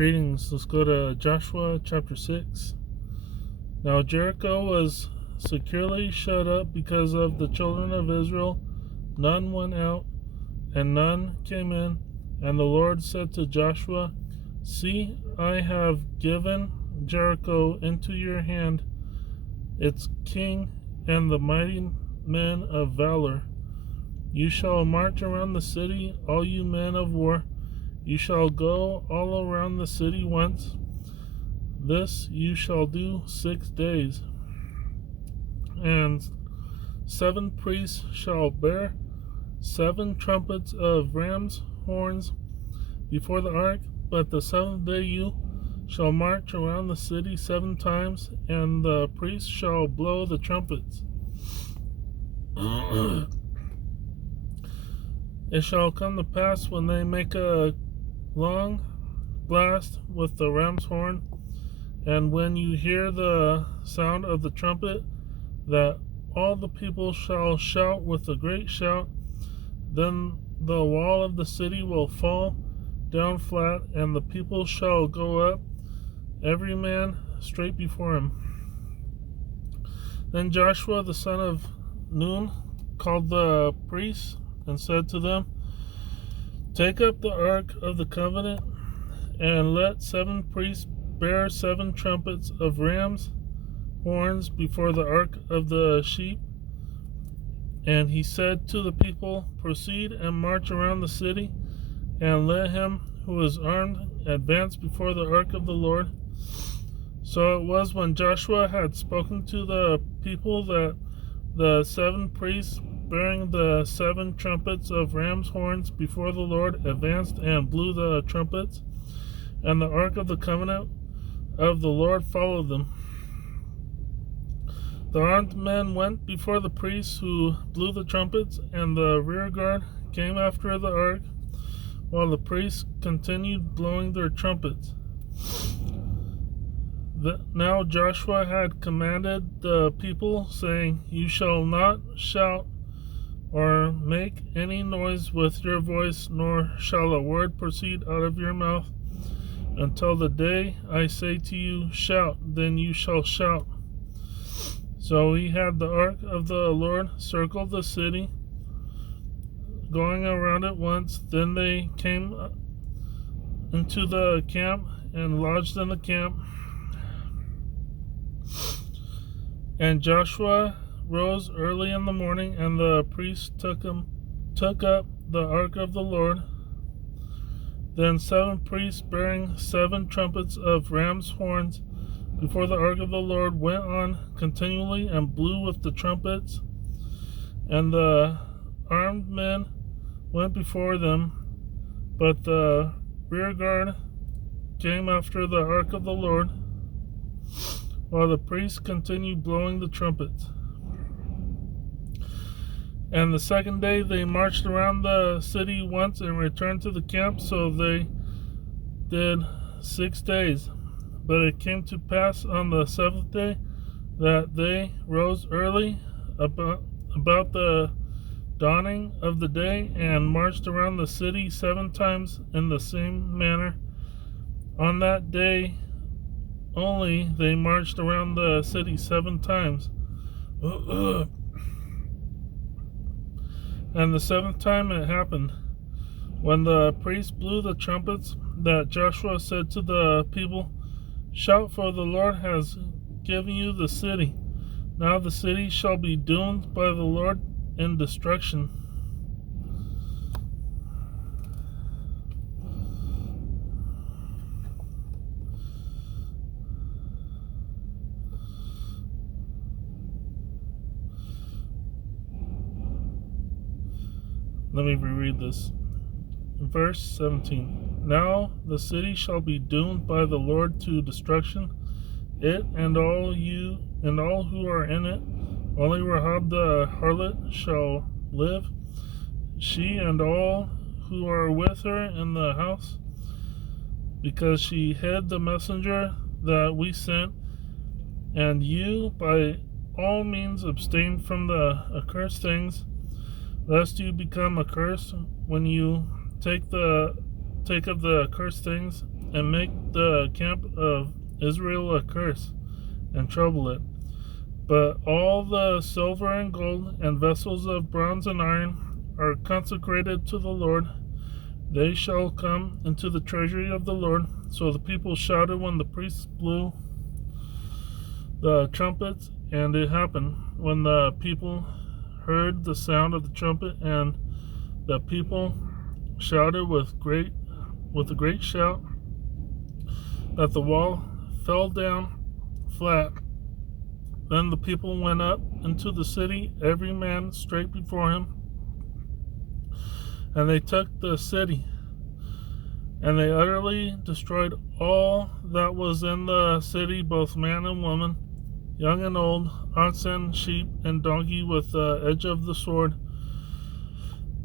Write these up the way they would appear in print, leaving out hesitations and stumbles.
Greetings. Let's go to Joshua chapter 6. Now Jericho was securely shut up because of the children of Israel. None went out, and none came in. And the Lord said to Joshua, See, I have given Jericho into your hand, its king, and the mighty men of valor. You shall march around the city, all you men of war. You shall go all around the city once. This you shall do 6 days. And 7 priests shall bear 7 trumpets of ram's horns before the ark. But the 7th day you shall march around the city 7 times, and the priests shall blow the trumpets. It shall come to pass when they make a long blast with the ram's horn, and when you hear the sound of the trumpet, that all the people shall shout with a great shout. Then the wall of the city will fall down flat, and the people shall go up, every man straight before him. Then Joshua the son of Nun called the priests and said to them, Take up the ark of the covenant, and let 7 priests bear 7 trumpets of ram's horns before the ark of the sheep. And he said to the people, Proceed and march around the city, and let him who is armed advance before the ark of the Lord. So it was when Joshua had spoken to the people that the 7 priests bearing the 7 trumpets of ram's horns before the Lord advanced and blew the trumpets, and the ark of the covenant of the Lord followed them. The armed men went before the priests who blew the trumpets, and the rear guard came after the ark, while the priests continued blowing their trumpets. Now Joshua had commanded the people, saying, You shall not shout or make any noise with your voice, nor shall a word proceed out of your mouth, until the day I say to you, Shout, then you shall shout. So he had the ark of the Lord circle the city, going around it once. Then they came into the camp and lodged in the camp. And Joshua rose early in the morning, and the priests took up the ark of the Lord. Then 7 priests bearing 7 trumpets of ram's horns before the ark of the Lord went on continually and blew with the trumpets, and the armed men went before them, but the rear guard came after the ark of the Lord, while the priests continued blowing the trumpets. And the 2nd day they marched around the city once and returned to the camp. So they did 6 days. But it came to pass on the 7th day that they rose early about the dawning of the day, and marched around the city 7 times in the same manner. On that day only they marched around the city 7 times. And the 7th time it happened, when the priests blew the trumpets, that Joshua said to the people, Shout, for the Lord has given you the city. Now the city shall be doomed by the Lord in destruction. Let me reread this. Verse 17. Now the city shall be doomed by the Lord to destruction, it and all who are in it. Only Rahab the harlot shall live, she and all who are with her in the house, because she hid the messenger that we sent. And you by all means abstain from the accursed things, lest you become accursed when you take of the accursed things, and make the camp of Israel a curse, and trouble it. But all the silver and gold and vessels of bronze and iron are consecrated to the Lord. They shall come into the treasury of the Lord. So the people shouted when the priests blew the trumpets, and it happened when the people heard the sound of the trumpet, and the people shouted with a great shout, that the wall fell down flat. Then the people went up into the city, every man straight before him, and they took the city, and they utterly destroyed all that was in the city, both man and woman, young and old, oxen, sheep, and donkey, with the edge of the sword.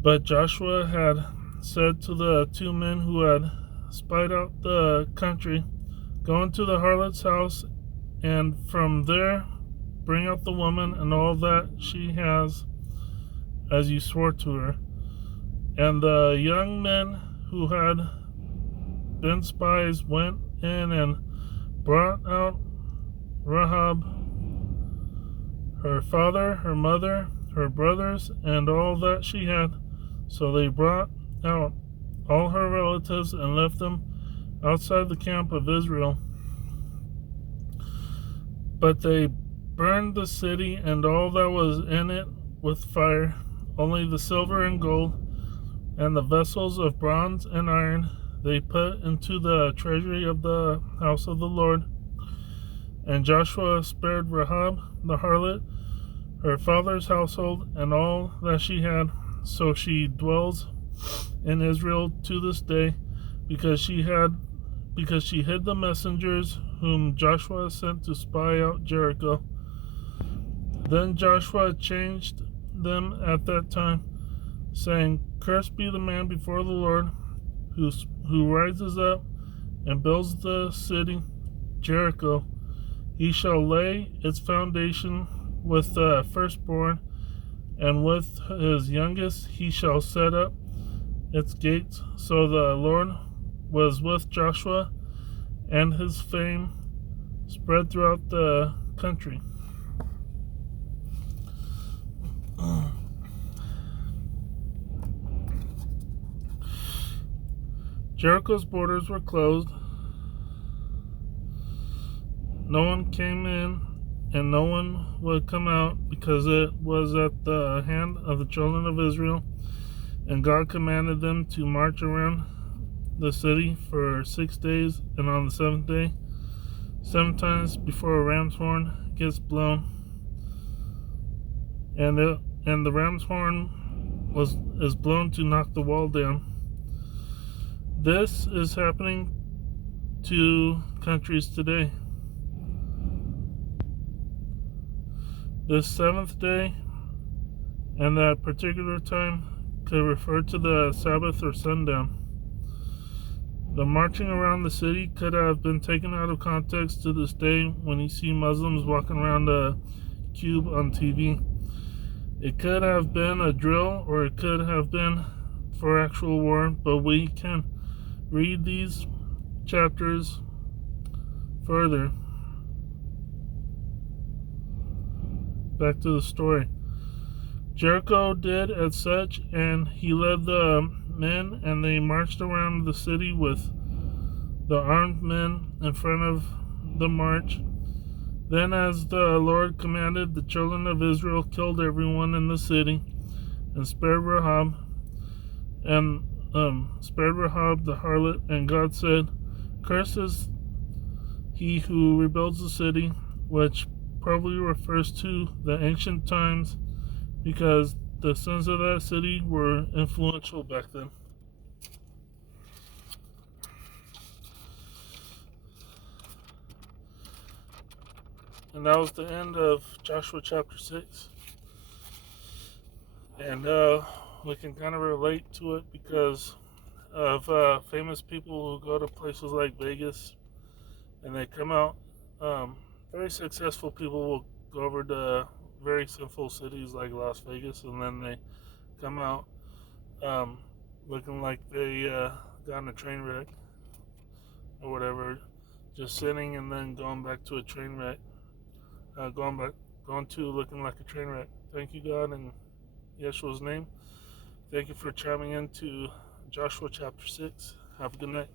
But Joshua had said to the 2 men who had spied out the country, "Go into the harlot's house, and from there bring out the woman and all that she has, as you swore to her." And the young men who had been spies went in and brought out Rahab, her father, her mother, her brothers, and all that she had. So they brought out all her relatives and left them outside the camp of Israel. But they burned the city and all that was in it with fire. Only the silver and gold and the vessels of bronze and iron they put into the treasury of the house of the Lord. And Joshua spared Rahab the harlot, her father's household, and all that she had. So she dwells in Israel to this day, because she hid the messengers whom Joshua sent to spy out Jericho. Then Joshua changed them at that time, saying, "Cursed be the man before the Lord who rises up and builds the city Jericho. He shall lay its foundation with the firstborn, and with his youngest he shall set up its gates." So the Lord was with Joshua, and his fame spread throughout the country. Jericho's borders were closed. No one came in, and no one would come out, because it was at the hand of the children of Israel. And God commanded them to march around the city for 6 days, and on the 7th day, 7 times before a ram's horn gets blown. And the ram's horn is blown to knock the wall down. This is happening to countries today. This 7th day and that particular time could refer to the Sabbath or sundown. The marching around the city could have been taken out of context to this day when you see Muslims walking around a cube on TV. It could have been a drill, or it could have been for actual war, but we can read these chapters further. Back to the story. Jericho did as such, and he led the men, and they marched around the city with the armed men in front of the march. Then, as the Lord commanded, the children of Israel killed everyone in the city, and spared Rahab the harlot. And God said, "Cursed is he who rebuilds the city," which probably refers to the ancient times, because the sons of that city were influential back then. And that was the end of Joshua chapter 6. And we can kind of relate to it because of famous people who go to places like Vegas, and they come out. Very successful people will go over to very sinful cities like Las Vegas, and then they come out looking like they got in a train wreck. just sitting and then going back to a train wreck, going to looking like a train wreck. Thank you, God, in Yeshua's name. Thank you for chiming into Joshua chapter 6. Have a good night.